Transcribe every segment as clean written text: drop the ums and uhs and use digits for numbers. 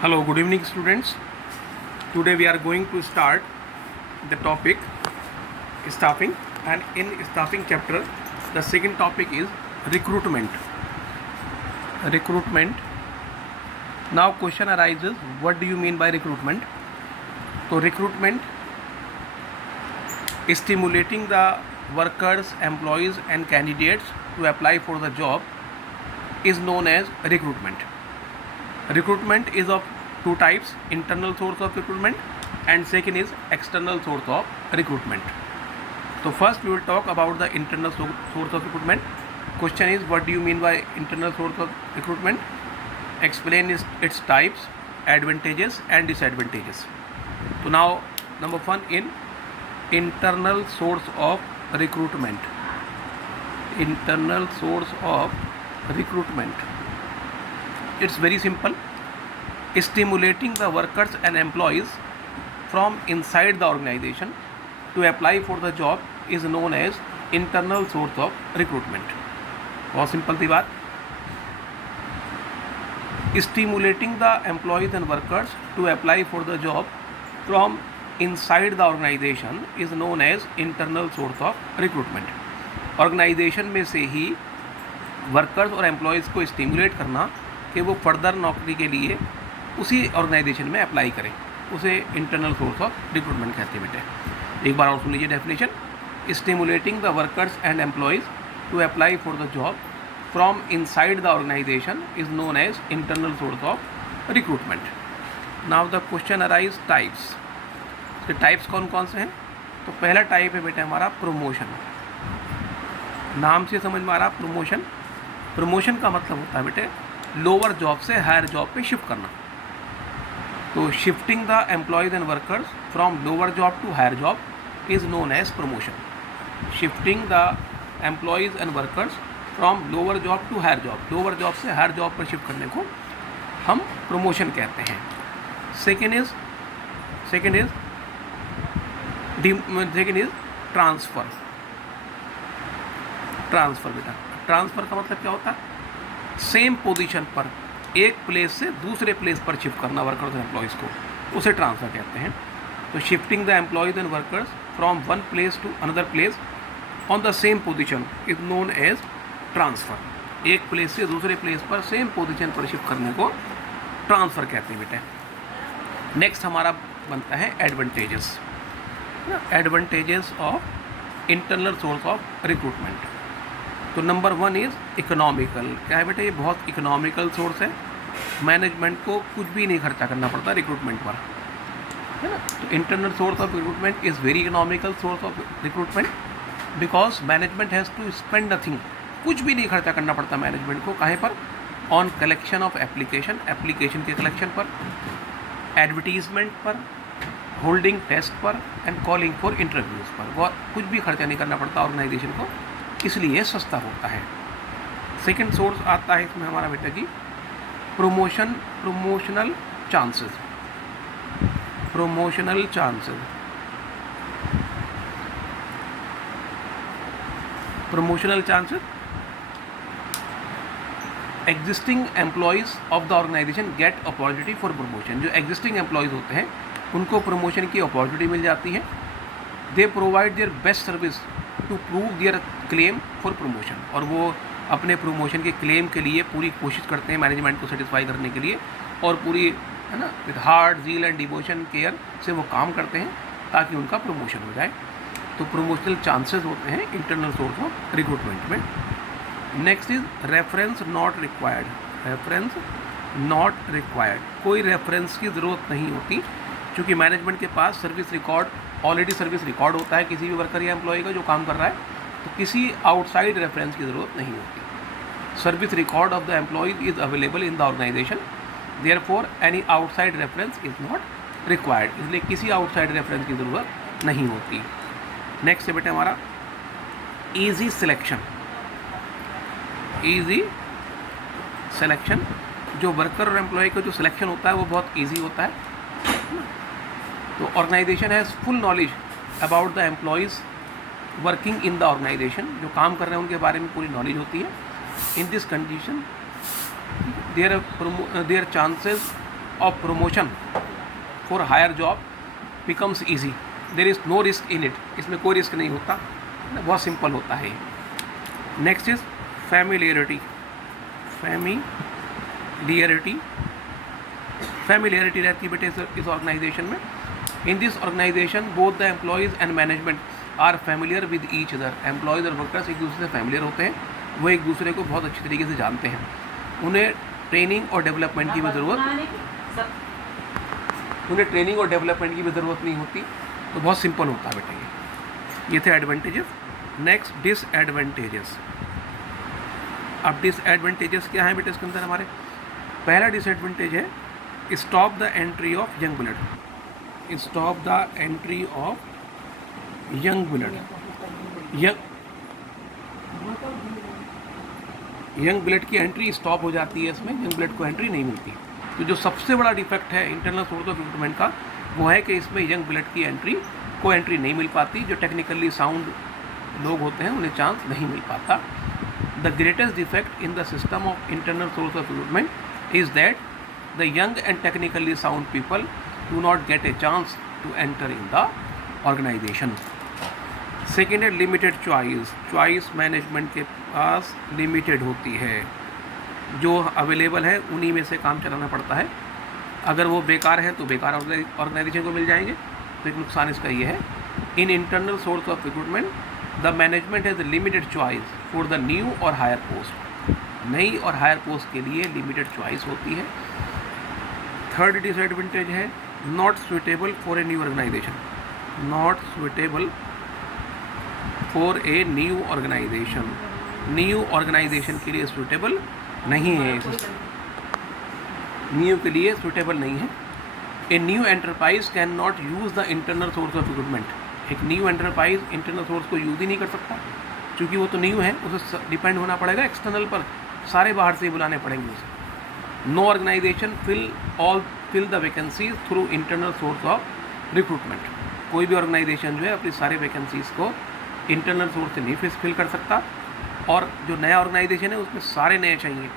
Hello, good evening, students. Today we are going to start the topic staffing, and in staffing chapter, the second topic is recruitment. Recruitment. Now, question arises: what do you mean by recruitment? So, recruitment is stimulating the workers, employees, and candidates to apply for the job is known as recruitment. Recruitment is of two types: internal source of recruitment and second is external source of recruitment. So first we will talk about the internal source of recruitment. Question is, what do you mean by internal source of recruitment? Explain its types, advantages and disadvantages. So now, number one, in internal source of recruitment. Internal source of recruitment. It's very simple. Stimulating the workers and employees from inside the organization to apply for the job is known as internal source of recruitment. बहुत simple सी बात. Stimulating the employees and workers to apply for the job from inside the organization is known as internal source of recruitment. Organisation में से ही workers और employees को stimulate करना कि वो फर्दर नौकरी के लिए उसी ऑर्गेनाइजेशन में अप्लाई करें, उसे इंटरनल सोर्स ऑफ रिक्रूटमेंट कहते हैं बेटे. एक बार और सुन लीजिए definition. Stimulating the workers and employees to apply for the job from inside the organisation is known as internal source of recruitment. Now the question arise types. इसके types कौन कौन से हैं? तो पहला टाइप है बेटे हमारा प्रमोशन. नाम से समझ में आ रहा प्रमोशन. प्रमोशन का मतलब होता है बेटे लोअर जॉब से हायर जॉब पे शिफ्ट करना. तो shifting the employees and workers from lower job to higher job is known as promotion. Shifting the employees and workers from lower job to higher job, lower job से higher job पर shift करने को हम promotion कहते हैं. Second is transfer. Transfer बेटा, transfer का मतलब क्या होता है? सेम पोजीशन पर एक प्लेस से दूसरे प्लेस पर शिफ्ट करना वर्कर्स और एम्प्लॉयज़ को, उसे ट्रांसफ़र कहते हैं. तो shifting the employees and workers from one place to another place on the same position is known as transfer. एक प्लेस से दूसरे प्लेस पर सेम पोजीशन पर शिफ्ट करने को ट्रांसफ़र कहते हैं बेटे. नेक्स्ट हमारा बनता है advantages. Advantages of internal source of recruitment. तो नंबर वन इज़ इकोनॉमिकल. क्या है बेटे? ये बहुत इकोनॉमिकल सोर्स है. मैनेजमेंट को कुछ भी नहीं खर्चा करना पड़ता रिक्रूटमेंट पर, है ना. तो internal source of recruitment is very economical source of recruitment because management has to spend nothing. कुछ भी नहीं खर्चा करना पड़ता मैनेजमेंट को. काहे पर? On collection of application, application के कलेक्शन पर, एडवर्टीजमेंट पर, होल्डिंग टेस्ट पर एंड कॉलिंग फॉर इंटरव्यूज़ पर. वो कुछ भी खर्चा नहीं करना पड़ता ऑर्गेनाइजेशन को, इसलिए सस्ता होता है. सेकंड सोर्स आता है इसमें हमारा बेटा जी promotional chances. Promotional chances. Promotional chances. Existing employees of the organisation get opportunity for promotion. जो एग्जिस्टिंग एम्प्लॉयज़ होते हैं उनको प्रमोशन की अपॉर्चुनिटी मिल जाती है. They provide their best service to prove their claim for promotion. और वो अपने प्रमोशन के क्लेम के लिए पूरी कोशिश करते हैं मैनेजमेंट को सेटिस्फाई करने के लिए, और पूरी, है ना, with heart, zeal and devotion, care से वो काम करते हैं ताकि उनका प्रमोशन हो जाए. तो प्रमोशनल चांसेस होते हैं इंटरनल सोर्स ऑफ रिक्रूटमेंट में. Next is reference not required. Reference not required. कोई रेफरेंस की ज़रूरत नहीं होती क्योंकि मैनेजमेंट के पास service record, already service record होता है किसी भी वर्कर या एम्प्लॉय का जो काम कर रहा है. तो किसी आउटसाइड रेफरेंस की ज़रूरत नहीं होती. Service record of the employees is available in the organisation, therefore any outside reference is not required. इसलिए किसी आउटसाइड रेफरेंस की ज़रूरत नहीं होती. नेक्स्ट है बेटे हमारा ईजी सिलेक्शन. Easy selection. जो वर्कर और एम्प्लॉय का जो सिलेक्शन होता है वो बहुत ईजी होता है. तो organisation has full knowledge about the employees working in the organisation. जो काम कर रहे हैं उनके बारे में पूरी नॉलेज होती है. In this condition there chances of promotion for higher job becomes easy. There is no risk in it. इसमें कोई रिस्क नहीं होता, बहुत सिंपल होता है। Next is familiarity. Familiarity रहती है बेटे इस ऑर्गेनाइजेशन में। In this organisation both the employees and management are familiar with each other. Employees और वर्कर्स एक दूसरे से फैमिलियर होते हैं, वो एक दूसरे को बहुत अच्छी तरीके से जानते हैं। उन्हें ट्रेनिंग और डेवलपमेंट की भी ज़रूरत नहीं होती, तो बहुत सिंपल होता है बेटा ये थे एडवांटेजेस। Next disadvantages. अब डिसएडवांटेजेस क्या है बेटे इसके अंदर हमारे? पहला डिसएडवांटेज है stop the entry of young blood. Stop the entry of young blood. Young blood की एंट्री स्टॉप हो जाती है, इसमें यंग ब्लड को एंट्री नहीं मिलती। तो जो सबसे बड़ा डिफेक्ट है इंटरनल सोर्स ऑफ रिक्रूटमेंट का वो है कि इसमें यंग ब्लड की एंट्री नहीं मिल पाती। जो टेक्निकली साउंड लोग होते हैं उन्हें चांस नहीं मिल पाता। The greatest defect in the system of internal source of recruitment is that the young and technically sound people do not get a chance to enter in the organisation. Second है limited choice management के पास limited होती है। जो available है उन्हीं में से काम चलाना पड़ता है। अगर वो बेकार है तो बेकार ऑर्गेनाइजेशन को मिल जाएंगे। तो एक नुकसान इसका ये है, in internal source of recruitment the management has limited choice for the new और हायर पोस्ट। नई और हायर पोस्ट के लिए लिमिटेड चॉइस होती है। थर्ड डिसएडवांटेज है not suitable for a new organisation. Not suitable for a new organisation. New organisation के लिए सूटेबल नहीं है, न्यू के लिए सूटेबल नहीं है। A new enterprise can not use the internal source of recruitment. एक न्यू एंटरप्राइज इंटरनल सोर्स को यूज़ ही नहीं कर सकता, क्योंकि वो तो न्यू है, उसे डिपेंड होना पड़ेगा एक्सटर्नल पर, सारे बाहर से ही बुलाने पड़ेंगे उसे। No organisation fill the vacancies through internal source of recruitment. कोई भी ऑर्गेनाइजेशन जो है अपनी सारे वैकेंसीज को इंटरनल सोर्स से नहीं फिल कर सकता, और जो नया ऑर्गेनाइजेशन है उसमें सारे नए चाहिए,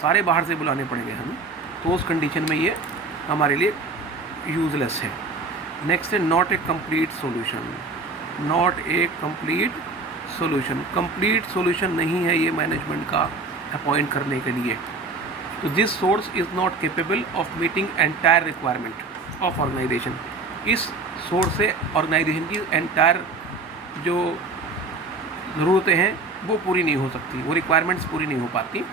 सारे बाहर से बुलाने पड़ेंगे हमें, तो उस कंडीशन में ये हमारे लिए यूजलेस है। नेक्स्ट है not a complete solution. Not a complete solution, complete solution नहीं है ये मैनेजमेंट का अपॉइंट करने के लिए। तो this source is not capable of meeting entire requirement of organisation. इस सोर्स से ऑर्गेनाइजेशन की एंटायर जो ज़रूरतें हैं वो पूरी नहीं हो सकती, वो रिक्वायरमेंट्स पूरी नहीं हो पाती।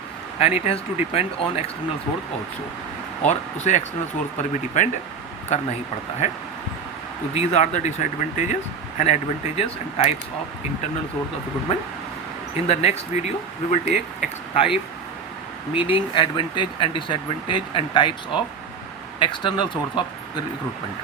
And it has to depend on external source also, और उसे एक्सटर्नल सोर्स पर भी डिपेंड करना ही पड़ता है। तो these are the disadvantages and advantages and types of internal source of recruitment. In the next video we will take type, meaning, advantage and disadvantage and types of external source of recruitment.